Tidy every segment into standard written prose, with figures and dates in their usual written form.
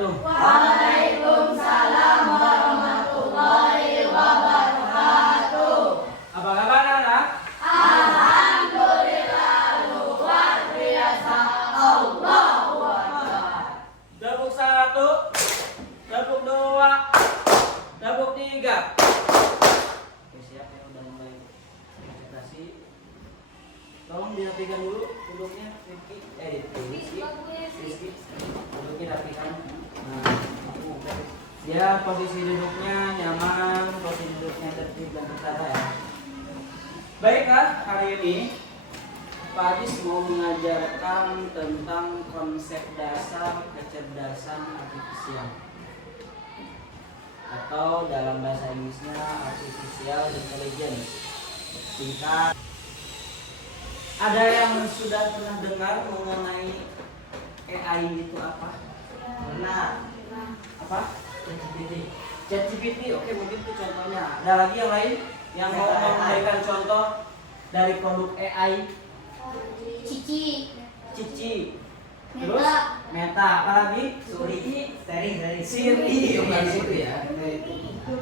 wabarakatuh. Waalaikumsalam warahmatullahi wabarakatuh. Apa kabar anak? Alhamdulillah luar biasa. Allahu Akbar. Tepuk 1, tepuk 2, tepuk 3. Oke, siap ya, udah mulai presentasi. Tolong dirapikan dulu duduknya, Rizky. Duduknya rapikan. Nah, ya, posisi duduknya nyaman, posisi duduknya tertib dan tertata ya. Baiklah, hari ini Pak Ajis mau mengajarkan tentang konsep dasar kecerdasan artifisial, atau dalam bahasa Inggrisnya artificial intelligence. Singkat, ada yang sudah pernah dengar mengenai AI itu apa? Pernah. Apa? ChatGPT. Oke, mungkin itu contohnya. Ada lagi yang lain yang mau memberikan contoh dari produk AI? Cici. Terus Meta, apa lagi? Siri, bukan itu ya.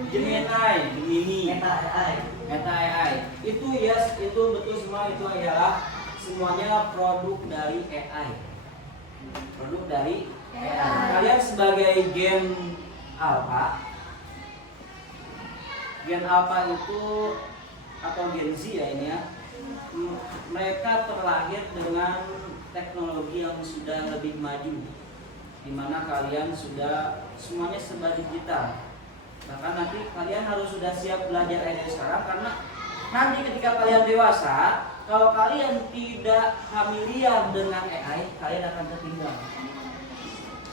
Gemini, Meta AI. Itu itu betul semua, itu adalah semuanya produk dari AI. Produk dari AI. Kalian sebagai Gen Alpha itu atau Gen Z ya ini ya, mereka terlahir dengan teknologi yang sudah lebih maju, di mana kalian sudah semuanya serba digital. Bahkan nanti kalian harus sudah siap belajar AI sekarang, karena nanti ketika kalian dewasa, kalau kalian tidak familiar dengan AI, kalian akan tertinggal.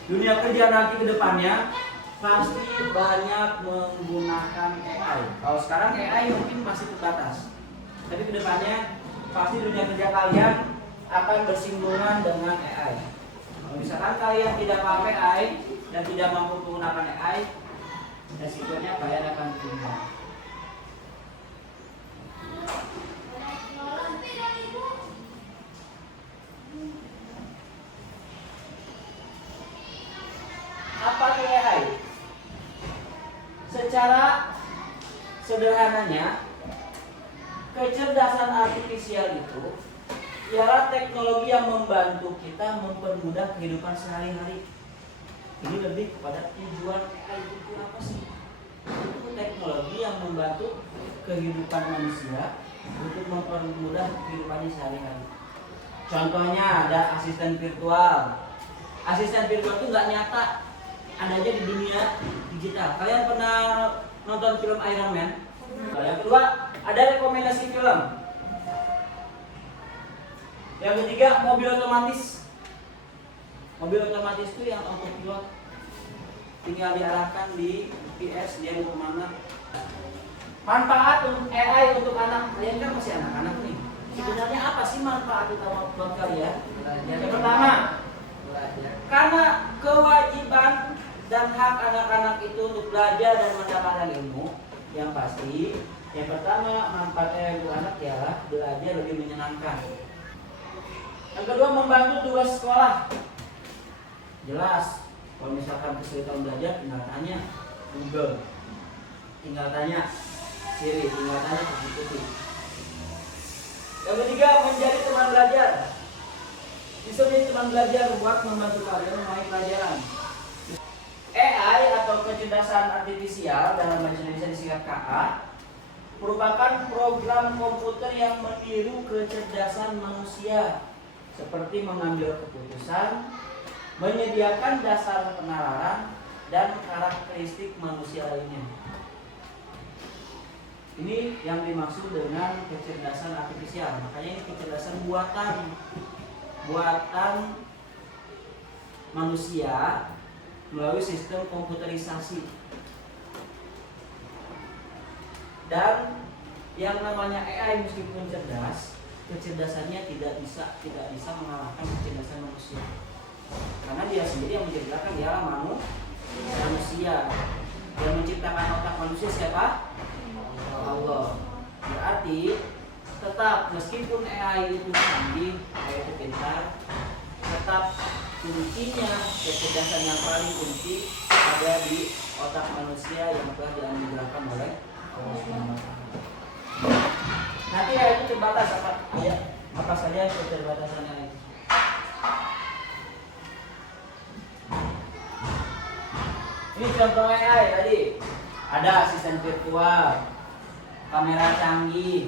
Dunia kerja nanti ke depannya pasti banyak menggunakan AI. Kalau sekarang AI mungkin masih terbatas, tapi ke depannya pasti dunia kerja kalian akan bersinggungan dengan AI. Kalau misalkan kalian tidak paham AI dan tidak mampu menggunakan AI, resikonya kalian akan tertinggal. Apa itu AI? Secara sederhananya, kecerdasan artifisial itu ialah teknologi yang membantu kita mempermudah kehidupan sehari-hari. Ini lebih kepada tujuan AI itu apa sih? Itu teknologi yang membantu kehidupan manusia untuk mempermudah kehidupannya sehari-hari. Contohnya ada asisten virtual. Asisten virtual itu nggak nyata, adanya di dunia digital. Kalian pernah nonton film Iron Man? Yang kedua, ada rekomendasi film. Yang ketiga, mobil otomatis. Mobil otomatis itu yang autopilot, tinggal diarahkan di GPS dia mau kemana. Manfaat untuk AI untuk anak, kalian kan masih anak-anak nih. Sebenarnya apa sih manfaat utama buat kalian? Yang pertama, karena kewajiban dan hak anak-anak itu untuk belajar dan mendapatkan ilmu. Yang pasti, yang pertama manfaatnya untuk anak ialah belajar lebih menyenangkan. Yang kedua, membantu tugas sekolah. Jelas, kalau misalkan kesulitan belajar, tinggal tanya Google, tinggal tanya Siri, tinggal tanya ChatGPT. Yang ketiga, menjadi teman belajar. Bisa menjadi teman belajar buat membantu kalian memahami pelajaran. AI atau kecerdasan artifisial dalam bahasa Indonesia disingkat KA merupakan program komputer yang meniru kecerdasan manusia, seperti mengambil keputusan, menyediakan dasar penalaran, dan karakteristik manusia lainnya. Ini yang dimaksud dengan kecerdasan artifisial. Makanya ini kecerdasan buatan manusia melalui sistem komputerisasi. Dan yang namanya AI meskipun cerdas, kecerdasannya tidak bisa mengalahkan kecerdasan manusia. Karena dia sendiri yang menciptakan, dia manusia. Yang menciptakan otak manusia siapa? Allah. Berarti tetap meskipun AI itu canggih, AI itu pintar, tetap kuncinya kecerdasan yang paling kunci ada di otak manusia yang telah dianugerahkan oleh Allah Subhanahu wa Ta'ala. Nanti ya itu terbatas apa saja keterbatasannya itu. Ini contoh AI tadi. Ada asisten virtual, kamera canggih,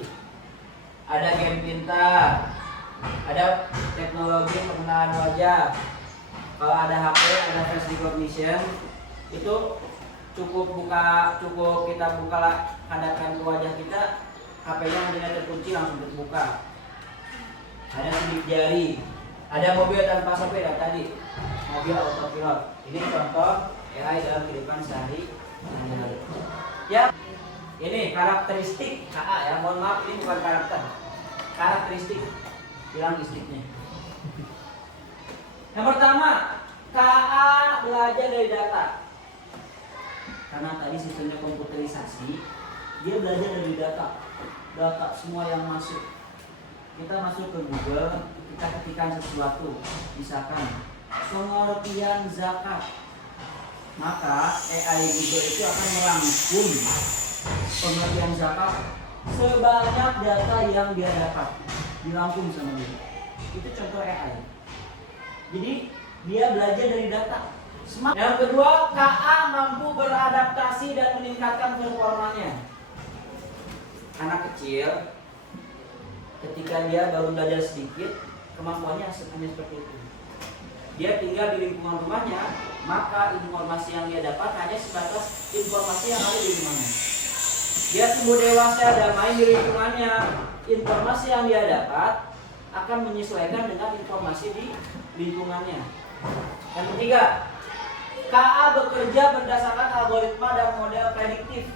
ada game pintar, ada teknologi pengenalan wajah. Kalau ada HP, ada face recognition, itu cukup kita buka hadapkan ke wajah kita, HP-nya udah terkunci langsung terbuka. Ada sidik jari, ada mobil tanpa sopir tadi, mobil autopilot. Ini contoh AI dalam kehidupan sehari-hari. Ya, ini karakteristik KA ya. Mohon maaf, ini bukan karakter. Karakteristik, bilang istiknya. Yang pertama, KA belajar dari data. Karena tadi sistemnya komputerisasi, dia belajar dari data. Data semua yang masuk. Kita masuk ke Google, kita ketikkan sesuatu, misalkan pengertian zakat, maka AI Google itu akan merangkum pengertian zakat sebanyak data yang dia dapat, dirangkum sama dia. Itu contoh AI. Jadi dia belajar dari data. Yang kedua, KA mampu beradaptasi dan meningkatkan performanya. Anak kecil ketika dia baru belajar sedikit, kemampuannya hanya seperti itu. Dia tinggal di lingkungan rumahnya, maka informasi yang dia dapat hanya sebatas informasi yang ada di rumahnya. Dia tumbuh dewasa dan main di lingkungannya, informasi yang dia dapat akan menyesuaikan dengan informasi di lingkungannya. Yang ketiga, KA bekerja berdasarkan algoritma dan model prediktif.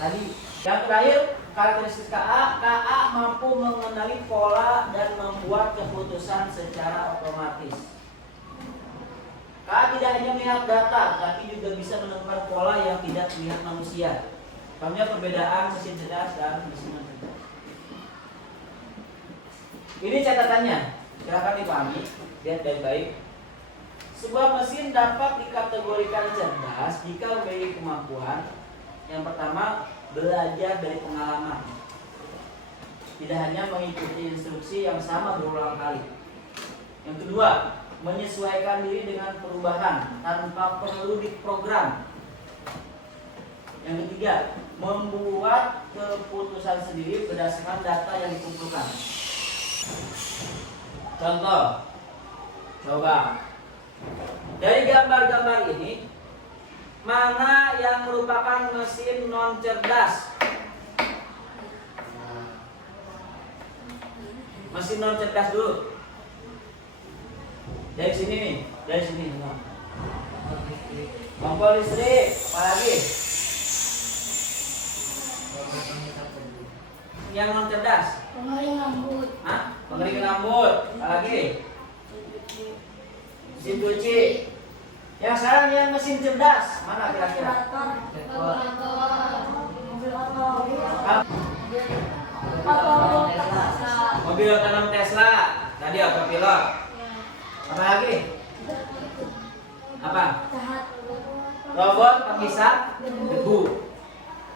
Tadi, yang terakhir, karakteristik KA mampu mengenali pola dan membuat keputusan secara otomatis. KA tidak hanya melihat data, tapi juga bisa menemukan pola yang tidak dilihat manusia. Contohnya perbedaan mesin cerdas dan mesin non cerdas. Ini catatannya, silakan dipahami, lihat baik-baik. Sebuah mesin dapat dikategorikan cerdas jika memiliki kemampuan yang pertama, belajar dari pengalaman. Tidak hanya mengikuti instruksi yang sama berulang kali. Yang kedua, menyesuaikan diri dengan perubahan tanpa perlu diprogram. Yang ketiga, membuat keputusan sendiri berdasarkan data yang dikumpulkan. Contoh, coba dari gambar-gambar ini, mana yang merupakan mesin non cerdas? Mesin non cerdas dulu. Dari sini nih, dari sini. Kompor listrik, apalagi? Yang non cerdas? Pengering rambut. Hah? Pengering rambut, apalagi? Mesin cuci. Yang sekarang yang mesin cerdas mana kira-kira? Mobil otonom Tesla. Tadi autopilot. Apa lagi? Apa? Robot penghisap debu.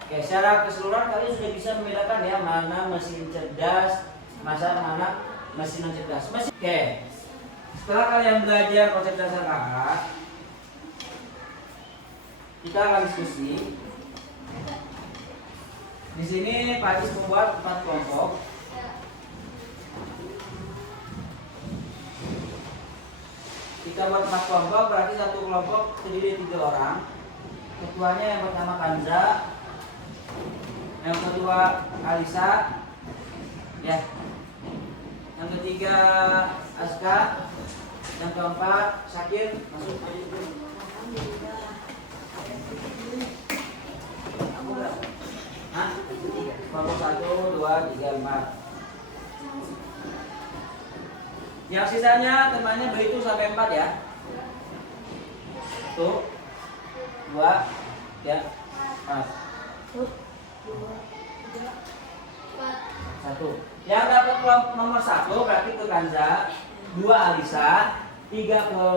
Oke, secara keseluruhan kalian sudah bisa membedakan ya mana mesin cerdas, mana mesin non cerdas. Oke. Setelah kalian belajar konsep dasar KA, kita akan diskusi. Di sini Pak Ajis membuat 4 kelompok. Kita buat 4 kelompok, berarti satu kelompok terdiri 3 orang. Ketuanya yang pertama Kanza, yang kedua Alisa, ya. Yang ketiga Aska, yang keempat Syakir. Masuk aja dulu. Hah? Kelompok 1, 2, 3, 4. Yang sisanya temannya berhitung sampai 4 ya. 1, 2, 3, 4. 1. Yang dapat kelompok nomor 1 berarti ke Kanza, 2 Alisa, 3 ke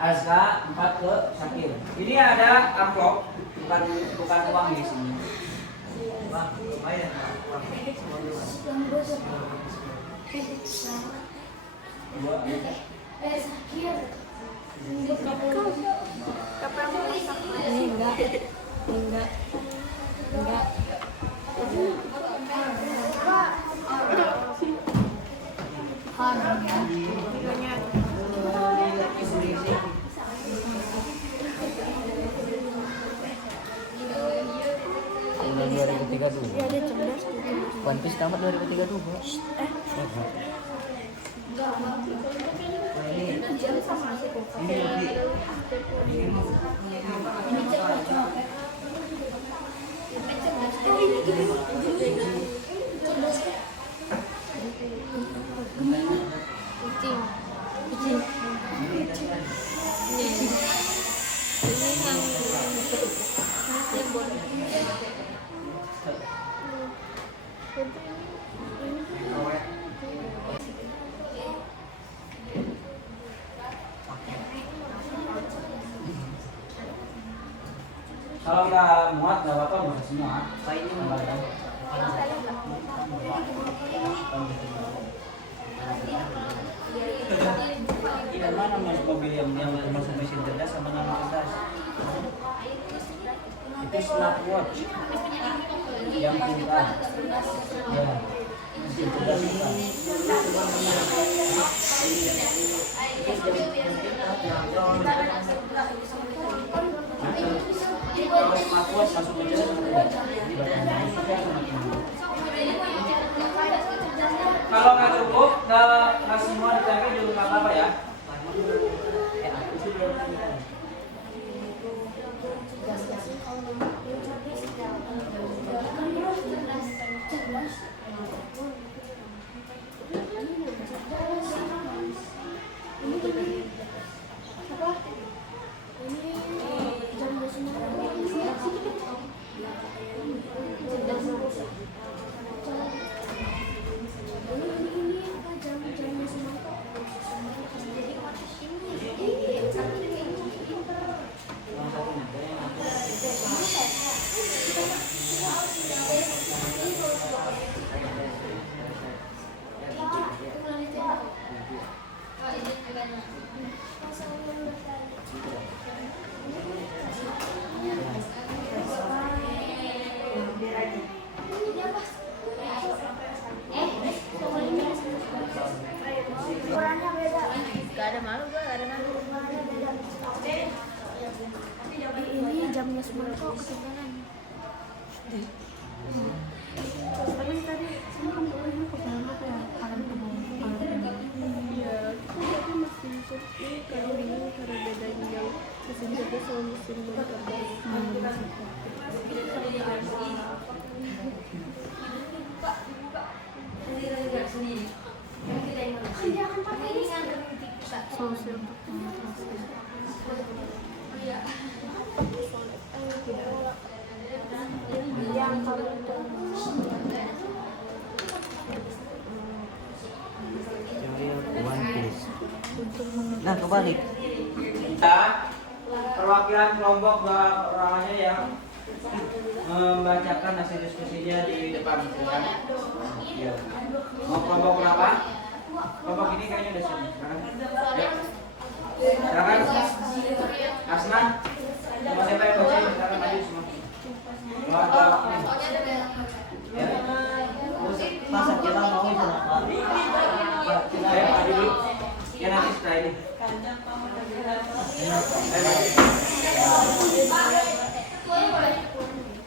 Aska, 4 ke Syakir. Ini ada amplop, bukan uang di sini. Bang, lumayan uang. Dua. Ini enggak. Bulan 2032. One Piece tamat 2032. Kalau nggak muat nggak apa-apa, muat semua. Saya ini membayar. Tidak mana masuk mobil yang masuk mesin cerdas sama nama cerdas. Itu smartwatch yang pintar. Ya, mesin cerdas bukan. Kalau smartwatch masuk mesin cerdas kalau nggak cukup, nggak semua ditempel juga nggak apa-apa ya. Gak ada malu, gak ada malu. Ini jamnya semua kok ketinggalan. Tapi tadi sama kamu ini pegang apa ya? Alam kamu. Iya, tapi mesin ini kalau bingung karena bedanya yang mesin cerdas sama mesin non-cerdas. Solusi untuk yang kalau One Piece. Nah, kebalik. Kita perwakilan kelompok orangnya yang membacakan hasil diskusinya di depan, silakan. Ya. Mau kelompok berapa? Kelompok ini kayaknya udah sini. Silakan. Asna, sama siapa yang baca? Silakan maju semua. Kelompok ini. Ya. Masa kita mau sama Pak? Ayo maju dulu. Ya nanti setelah ini.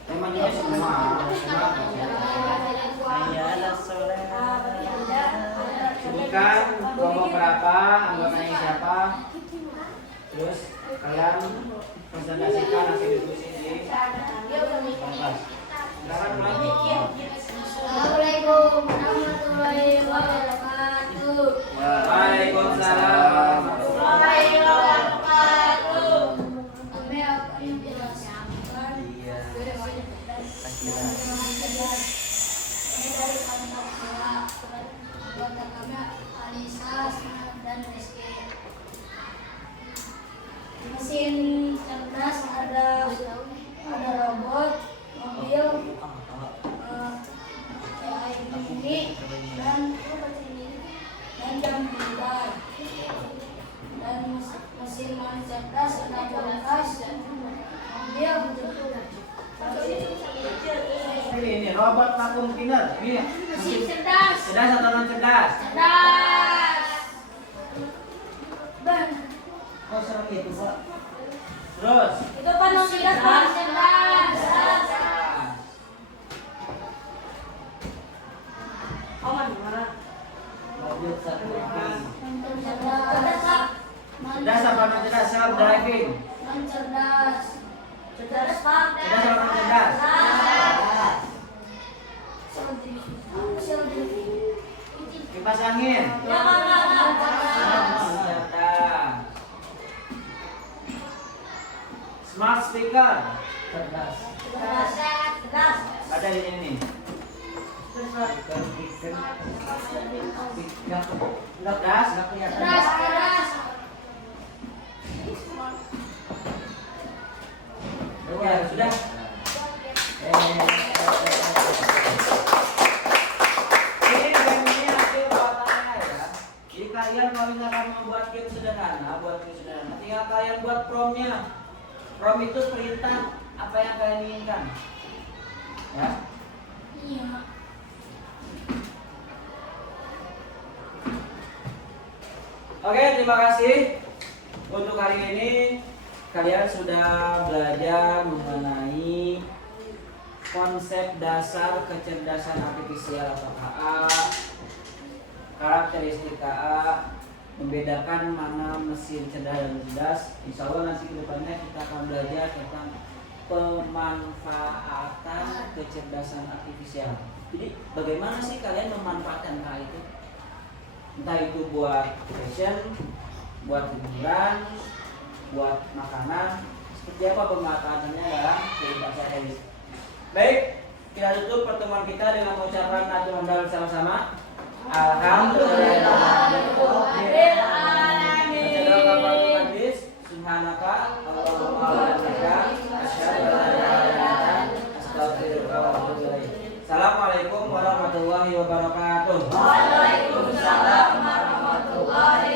Temannya semua. Sebutkan kelompok berapa, anggotanya siapa. Terus kalian presentasikan hasil diskusi di kelas. Silakan mulai. Assalamualaikum warahmatullahi wabarakatuh. Waalaikumsalam. Warahmatullahi wabarakatuh. Kami akan menjelaskan. Iya. Ini dari kelompok 2. Anggota kami Alisa, Sanad, dan Rizky. mesin cerdas, ada robot, mobil, ini dan jam pintar, dan mesin cerdas, ada kulkas, mobil. Ini robot vacuum cleaner. Ini Mesin cerdas. cerdas atau non cerdas? Cerdas. Ben, Oh, serem gitu, Pak. Terus itu kan mesin cerdas. Cerdas. Mobil satu lagi. cerdas apa non cerdas? Self driving. Cerdas. Cerdas, Pak. Cerdas apa non cerdas? Kipas angin. Cerdas. Smart speaker. Cerdas. Ada di sini. Cerdas. Ya, sudah. Ini gamenya hasil buatannya ya. Jadi kalian kalau misalkan mau buat game sederhana, tinggal kalian buat promnya. Prom itu perintah apa yang kalian inginkan. Ya. Iya. Oke, terima kasih. Untuk hari ini kalian sudah belajar mengenai konsep dasar kecerdasan artifisial atau KA, karakteristik KA, membedakan mana mesin cerdas dan cerdas. Insya Allah nanti kedepannya kita akan belajar tentang pemanfaatan kecerdasan artifisial. Jadi bagaimana sih kalian memanfaatkan KA itu? Entah itu buat fashion, buat hiburan, buat makanan, seperti apa pemanfaatannya dalam kehidupan sehari-hari. Baik, kita tutup pertemuan kita dengan mengucapkan Natul Hamdal bersama-sama. Alhamdulillah. Subhanaka Allahumma wa bihamdika asyhadu an la ilaha illa anta astaghfiruka wa atubu ilaik. Assalamualaikum warahmatullahi wabarakatuh. Waalaikumsalam warahmatullahi